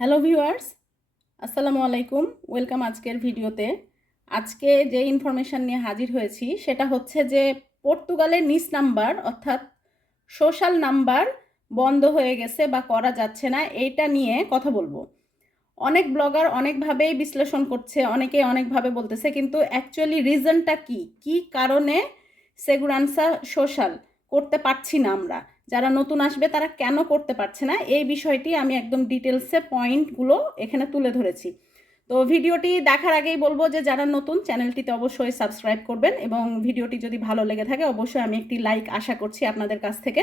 Hello viewers, আসসালামু আলাইকুম। Welcome আজকের ভিডিওতে। আজকে যে ইনফরমেশান নিয়ে হাজির হয়েছি, সেটা হচ্ছে যে পর্তুগালের নিস নাম্বার, অর্থাৎ সোশ্যাল নাম্বার বন্ধ হয়ে গেছে বা করা যাচ্ছে না, এইটা নিয়ে কথা বলব। অনেক ব্লগার অনেকভাবেই বিশ্লেষণ করছে অনেকে অনেকভাবে বলতেছে, কিন্তু অ্যাকচুয়ালি রিজনটা কি? কি কারণে সেগুরানসা সোশ্যাল? করতে পারছি না আমরা। যারা নতুন আসবে তারা কেন করতে পারছে না? এই বিষয়টি আমি একদম ডিটেলসে পয়েন্টগুলো এখানে তুলে ধরেছি। তো ভিডিওটি দেখার আগেই বলব যে যারা নতুন চ্যানেলটিতে অবশ্যই সাবস্ক্রাইব করবেন এবং ভিডিওটি যদি ভালো লেগে থাকে অবশ্যই আমি একটি লাইক আশা করছি আপনাদের কাছ থেকে।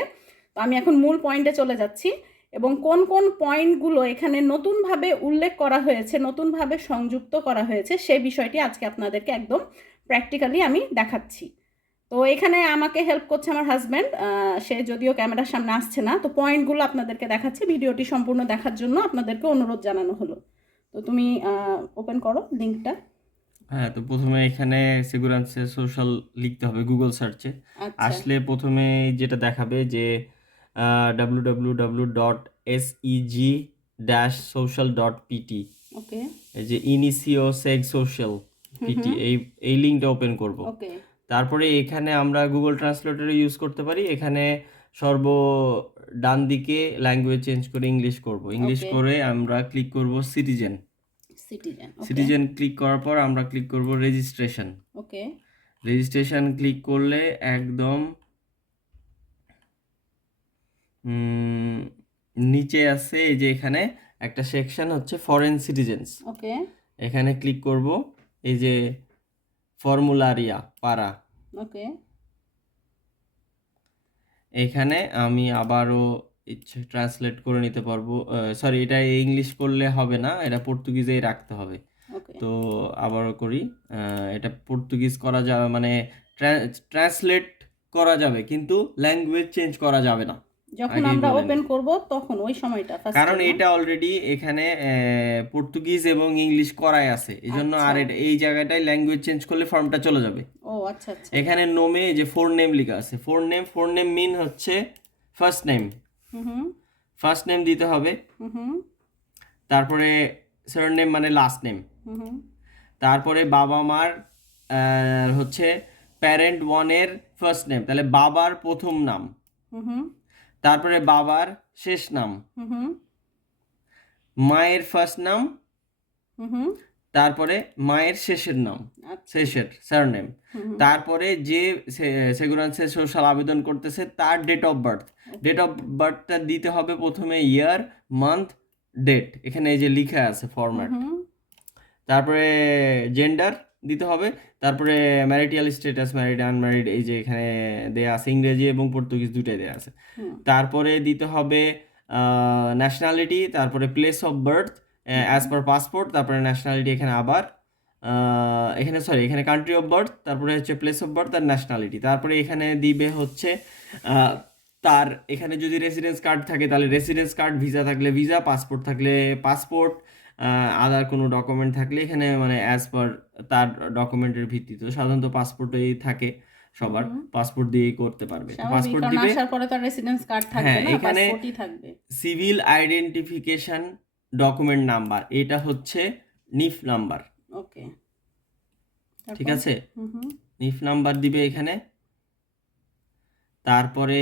তো আমি এখন মূল পয়েন্টে চলে যাচ্ছি এবং কোন কোন পয়েন্টগুলো এখানে নতুনভাবে উল্লেখ করা হয়েছে, নতুনভাবে সংযুক্ত করা হয়েছে সেই বিষয়টি আজকে আপনাদেরকে একদম প্র্যাকটিক্যালি আমি দেখাচ্ছি। তো এখানে আমাকে হেল্প করছে আমার হাজব্যান্ড সে যদিও ক্যামেরার সামনে আসছে না তো পয়েন্টগুলো আপনাদেরকে দেখাচ্ছি ভিডিওটি সম্পূর্ণ দেখার জন্য আপনাদেরকে অনুরোধ জানানো হলো। তো তুমি ওপেন করো লিঙ্কটা হ্যাঁ তো প্রথমে এখানে সিগুরান্সে সোশ্যাল লিখতে হবে গুগল সার্চে আচ্ছা। আসলে প্রথমে যেটা দেখাবে যে W W W dot S E G dash social dot PT okay এই যে ইনিসিও সেগ সোশ্যাল পিটি এই এই লিঙ্কটা ওপেন করব। ওকে তারপরে এখানে আমরা গুগল ট্রান্সলেটর ইউজ করতে পারি। এখানে সর্ব ডান দিকে ল্যাঙ্গুয়েজ চেঞ্জ করে ইংলিশ করব। ইংলিশ করে আমরা ক্লিক করব সিটিজেন সিটিজেন সিটিজেন ক্লিক করার পর আমরা ক্লিক করব রেজিস্ট্রেশন ওকে রেজিস্ট্রেশন ক্লিক করলে একদম নিচে আছে এই যে এখানে একটা সেকশন হচ্ছে ফরেন সিটিজেন্স ওকে এখানে ক্লিক করব। এই যে ফর্মুলারিয়া পারা ওকে এখানে আমি আবারও ইচ্ছে ট্রান্সলেট করে নিতে পারব সরি এটা ইংলিশ করলে হবে না এটা পর্তুগিজেই রাখতে হবে। তো আবারও করি এটা পর্তুগিজ করা যাবে মানে ট্রান্সলেট করা যাবে কিন্তু ল্যাঙ্গুয়েজ চেঞ্জ করা যাবে না। যখন আমরা ওপেন করব তখন ওই সময়টা কারণ এটা অলরেডি এখানে পর্তুগিজ এবং ইংলিশ করাই আছে। এই জন্য আর আচ্ছা। এই জায়গাটায় ল্যাঙ্গুয়েজ চেঞ্জ করলে ফর্মটা চলে যাবে। ও আচ্ছা আচ্ছা। এখানে নোমে যে ফোর নেম লেখা আছে। Forename forename mean হচ্ছে first name hmm hmm. First name দিতে হবে। Hmm hmm. তারপরে সার নেম মানে লাস্ট নেম হুম হুম। তারপরে বাবা মার হচ্ছে প্যারেন্ট ওয়ানের ফার্স্ট নেম তাহলে বাবার প্রথম নাম। হুম হুম। তারপরে বাবার শেষ নাম। মায়ের ফার্স্ট নাম। তারপরে মায়ের শেষের নাম। আচ্ছা। শেষের সার নেম হুম হুম। তারপরে যে সেগুরান্সে সোশ্যাল আবেদন করতেছে তার date of birth date of বার্থটা দিতে হবে প্রথমে ইয়ার মান্থ ডেট এখানে এই যে লিখা আছে ফরম্যাট। তারপরে জেন্ডার দিতে হবে। তারপরে ম্যারিটিয়াল স্ট্যাটাস ম্যারিড আনম্যারিড এই যে এখানে দেয়া আছে ইংরেজি এবং পর্তুগিজ দুটাই দেয়া আছে। তারপরে দিতে হবে ন্যাশনালিটি তারপরে place of birth as per passport তারপরে ন্যাশনালিটি এখানে আবার এখানে সরি এখানে কান্ট্রি অফ বার্থ তারপরে হচ্ছে প্লেস অফ বার্থ আর ন্যাশনালিটি তারপরে এখানে দিবে হচ্ছে তার এখানে যদি রেসিডেন্স কার্ড থাকে তাহলে রেসিডেন্স কার্ড ভিসা থাকলে ভিসা পাসপোর্ট থাকলে পাসপোর্ট আদার কোনো ডকুমেন্ট থাকলে এখানে মানে অ্যাজ পার তার ডকুমেন্টের ভিত্তিতে সাধারণত পাসপোর্টেই থাকে সবার। পাসপোর্ট দিয়েই করতে পারবে। পাসপোর্ট দিবে আসার পরে তো রেসিডেন্স কার্ড থাকবে না এখানে- থাকবে। সিভিল আইডেন্টিফিকেশন ডকুমেন্ট নাম্বার এটা হচ্ছে নিফ নাম্বার ওকে ঠিক আছে? নিফ নাম্বার দিবে এখানে। তারপরে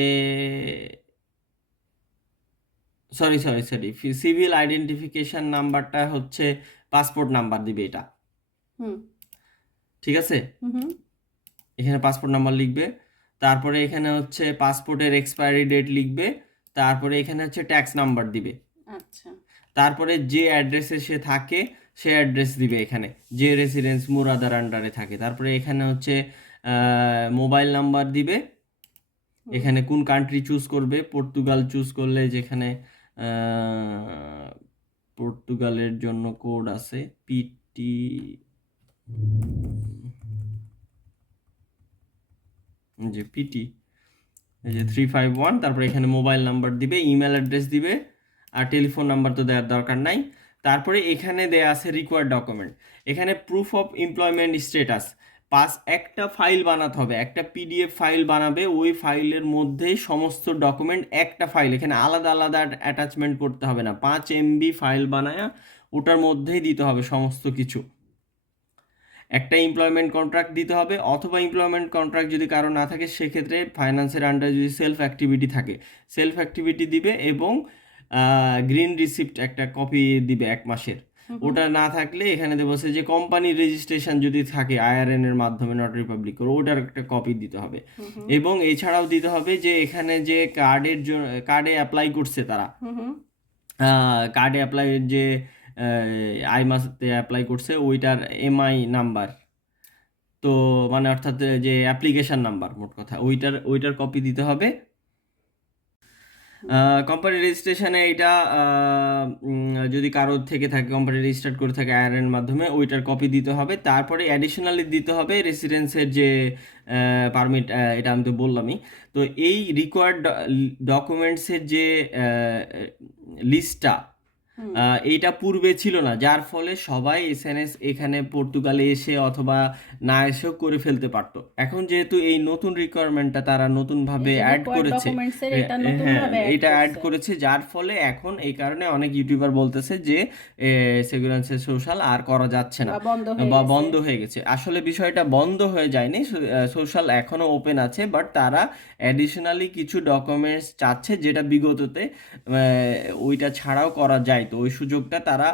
sorry sorry sorry. Civil identification নাম্বারটা হচ্ছে পাসপোর্ট নাম্বার দিবে এটা। হুম। ঠিক আছে? এখানে পাসপোর্ট নাম্বার লিখবে তারপরে এখানে হচ্ছে পাসপোর্টের এক্সপায়ারি ডেট লিখবে তারপরে এখানে হচ্ছে ট্যাক্স নাম্বার দিবে। আচ্ছা। তারপরে যে অ্যাড্রেসে সে থাকে সে অ্যাড্রেস দিবে এখানে। যে রেসিডেন্স মুরাদার আন্ডারে থাকে। তারপরে এখানে হচ্ছে মোবাইল নাম্বার দিবে। এখানে কোন কান্ট্রি চুজ করবে পর্তুগাল চুজ করলে যেখানে পর্তুগালের জন্য কোড আছে পিটি যে পিটি এই যে থ্রি ফাইভ ওয়ান তারপরে এখানে মোবাইল নাম্বার দিবে ইমেল অ্যাড্রেস দিবে আর টেলিফোন নাম্বার তো দেওয়ার দরকার নাই। তারপরে এখানে দেয়া আছে রিকোয়ার্ড ডকুমেন্ট এখানে proof of employment status pass একটা ফাইল বানাতে হবে, একটা পিডিএফ ফাইল বানাবে, ওই ফাইলের মধ্যে সমস্ত ডকুমেন্ট একটা ফাইল, এখানে আলাদা আলাদা অ্যাটাচমেন্ট করতে হবে না, পাঁচ এমবি ফাইল বানায়া ওটার মধ্যেই দিতে হবে সমস্ত কিছু। একটা এমপ্লয়মেন্ট কন্ট্রাক্ট দিতে হবে, অথবা এমপ্লয়মেন্ট কন্ট্রাক্ট যদি কারও না থাকে, সেক্ষেত্রে ফাইন্যান্সের আন্ডারে যদি সেলফ অ্যাক্টিভিটি থাকে সেলফ অ্যাক্টিভিটি দিবে এবং গ্রিন রিসিপ্ট একটা কপি দিবে এক মাসের। ওটা না থাকলে এখানে দেবো যে কোম্পানির রেজিস্ট্রেশন যদি থাকে আইআরএন এর মাধ্যমে নট রিপাবলিক করে ওটার একটা কপি দিতে হবে। এবং এছাড়াও দিতে হবে যে এখানে যে কার্ডের জন্য কার্ডে অ্যাপ্লাই করছে তারা। কার্ডে অ্যাপ্লাই যে আই মাসে অ্যাপ্লাই করছে ওইটার এমআই নাম্বার তো মানে অর্থাৎ যে অ্যাপ্লিকেশন নাম্বার মোট কথা। ওইটার ওইটার কপি দিতে হবে। কোম্পানি রেজিস্ট্রেশনে এটা যদি কারোর থেকে থাকে কোম্পানি রেজিস্টার্ড করে থাকে আয়ারের মাধ্যমে, ওইটার কপি দিতে হবে। তারপরে অ্যাডিশনালি দিতে হবে রেসিডেন্সের যে পারমিট এটা আমি তো বললামই। তো এই রিকোয়ার্ড ডকুমেন্টসের যে লিস্টটা এইটা পূর্বে ছিল না যার ফলে সবাই এসএনএস এখানে পর্তুগালে এসে অথবা না এসেও করে ফেলতে পারতো। এখন যেহেতু এই নতুন রিকোয়ারমেন্টটা তারা নতুনভাবে অ্যাড করেছে এটা হ্যাঁ এটা অ্যাড করেছে। যার ফলে এখন এই কারণে অনেক ইউটিউবার বলতেছে যে সেগুরেন্সের সোশ্যাল আর করা যাচ্ছে না বা বন্ধ হয়ে গেছে। আসলে বিষয়টা বন্ধ হয়ে যায়নি সোশ্যাল এখনও ওপেন আছে বাট তারা অ্যাডিশনালি কিছু ডকুমেন্টস চাচ্ছে যেটা বিগততে ওইটা ছাড়াও করা যায় তো? ওই সুযোগটা তারা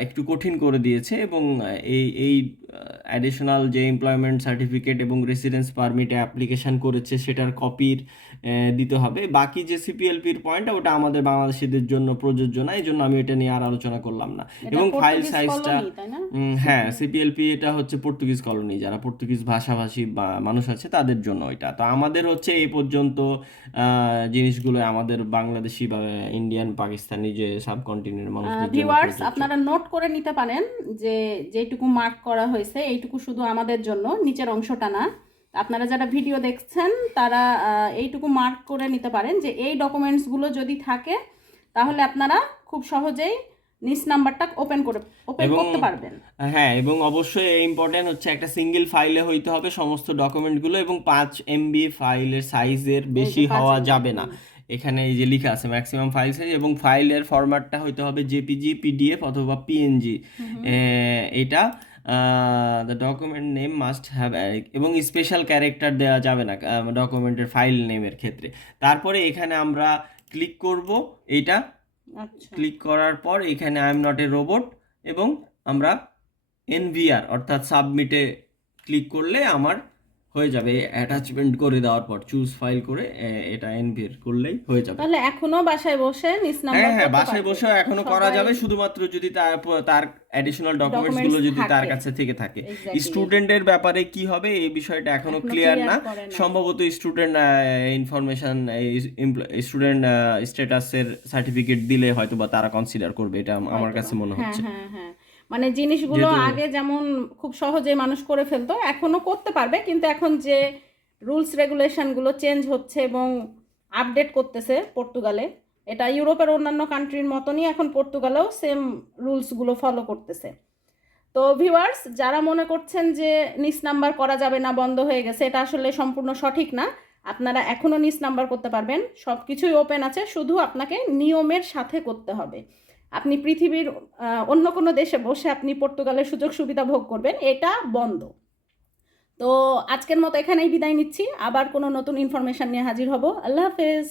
একটু কঠিন করে দিয়েছে এবং এই এই অ্যাডিশনাল যে এমপ্লয়মেন্ট সার্টিফিকেট এবং রেসিডেন্স পারমিটে অ্যাপ্লিকেশান করেছে সেটার কপির দিতে হবে। বাকি যে সিপিএলপির পয়েন্ট ওটা আমাদের বাংলাদেশিদের জন্য প্রযোজ্য না এই জন্য আমি এটা নিয়ে আর আলোচনা করলাম না। এবং ফাইল সাইজটা হ্যাঁ সিপিএলপি এটা হচ্ছে পর্তুগিজ কলোনি যারা পর্তুগিজ ভাষাভাষী মানুষ আছে তাদের জন্য এটা। তো আমাদের হচ্ছে এই পর্যন্ত জিনিসগুলো আমাদের বাংলাদেশি বা ইন্ডিয়ান পাকিস্তানি যে সাবকন্টিনেন্ট জন্য ভিউয়ার্স আপনারা নোট করে নিতে পারেন যে যেটুকু মার্ক করা হয়েছে এইটুকু শুধু আমাদের জন্য নিচের অংশটা না। আপনারা যারা ভিডিও দেখছেন তারা এইটুকু মার্ক করে নিতে পারেন যে এই ডকুমেন্টসগুলো যদি থাকে তাহলে আপনারা খুব সহজেই নিচ নাম্বারটা ওপেন করে ওপেন করতে পারবেন। হ্যাঁ এবং অবশ্যই ইম্পর্টেন্ট হচ্ছে একটা সিঙ্গেল ফাইলে হইতে হবে সমস্ত ডকুমেন্টগুলো এবং পাঁচ এমবি ফাইলের সাইজের বেশি হওয়া যাবে না। এখানে এই যে লেখা আছে ম্যাক্সিমাম ফাইল সাইজ এবং ফাইলের ফরম্যাটটা হইতে হবে জেপিজি পিডিএফ অথবা পিএনজি এটা the document name must have এবং স্পেশাল ক্যারেক্টার দেওয়া যাবে না ডকুমেন্টের ফাইল নেমের ক্ষেত্রে। তারপরে এখানে আমরা ক্লিক করব এইটা। আচ্ছা। ক্লিক করার পর এখানে I am not a robot এবং আমরা এনভিআর অর্থাৎ সাবমিটে ক্লিক করলে আমার হয়ে যাবে অ্যাটাচমেন্ট করে দেওয়ার পর চুজ ফাইল করে এটা এনভিআর করলেই হয়ে যাবে। তাহলে এখনও বাসায় বসে নিচ নাম্বার হ্যাঁ হ্যাঁ বাসায় বসে এখনও করা যাবে শুধুমাত্র যদি তার তার অ্যাডিশনাল ডকুমেন্টসগুলো যদি তার কাছে থেকে থাকে. স্টুডেন্টের ব্যাপারে কি হবে এই বিষয়টা এখনও এখনও ক্লিয়ার না। সম্ভবত স্টুডেন্ট ইনফরমেশন স্টুডেন্ট স্ট্যাটাসের সার্টিফিকেট দিলে হয়তো বা তারা কনসিডার করবে এটা আমার কাছে মনে হ্যাঁ হচ্ছে। হ্যাঁ হ্যাঁ। মানে জিনিসগুলো আগে যেমন খুব সহজে মানুষ করে ফেলতো এখনও করতে পারবে কিন্তু এখন যে রুলস রেগুলেশনগুলো চেঞ্জ হচ্ছে এবং আপডেট করতেছে পর্তুগালে এটা ইউরোপের অন্যান্য কান্ট্রির মতনই এখন পর্তুগালেও সেম রুলসগুলো ফলো করতেছে। তো ভিউয়ার্স যারা মনে করছেন যে নিস নাম্বার করা যাবে না বন্ধ হয়ে গেছে এটা আসলে সম্পূর্ণ সঠিক না আপনারা এখনও নিস নাম্বার করতে পারবেন সব কিছুই ওপেন আছে শুধু আপনাকে নিয়মের সাথে করতে হবে। আপনি পৃথিবীর অন্য কোনো দেশে বসে আপনি পর্তুগালের সুযোগ সুবিধা ভোগ করবেন, এটা বন্ধ। তো আজকের মতো এখানেই বিদায় নিচ্ছি। আবার কোনো নতুন ইনফরমেশান নিয়ে হাজির হব। আল্লাহ হাফেজ।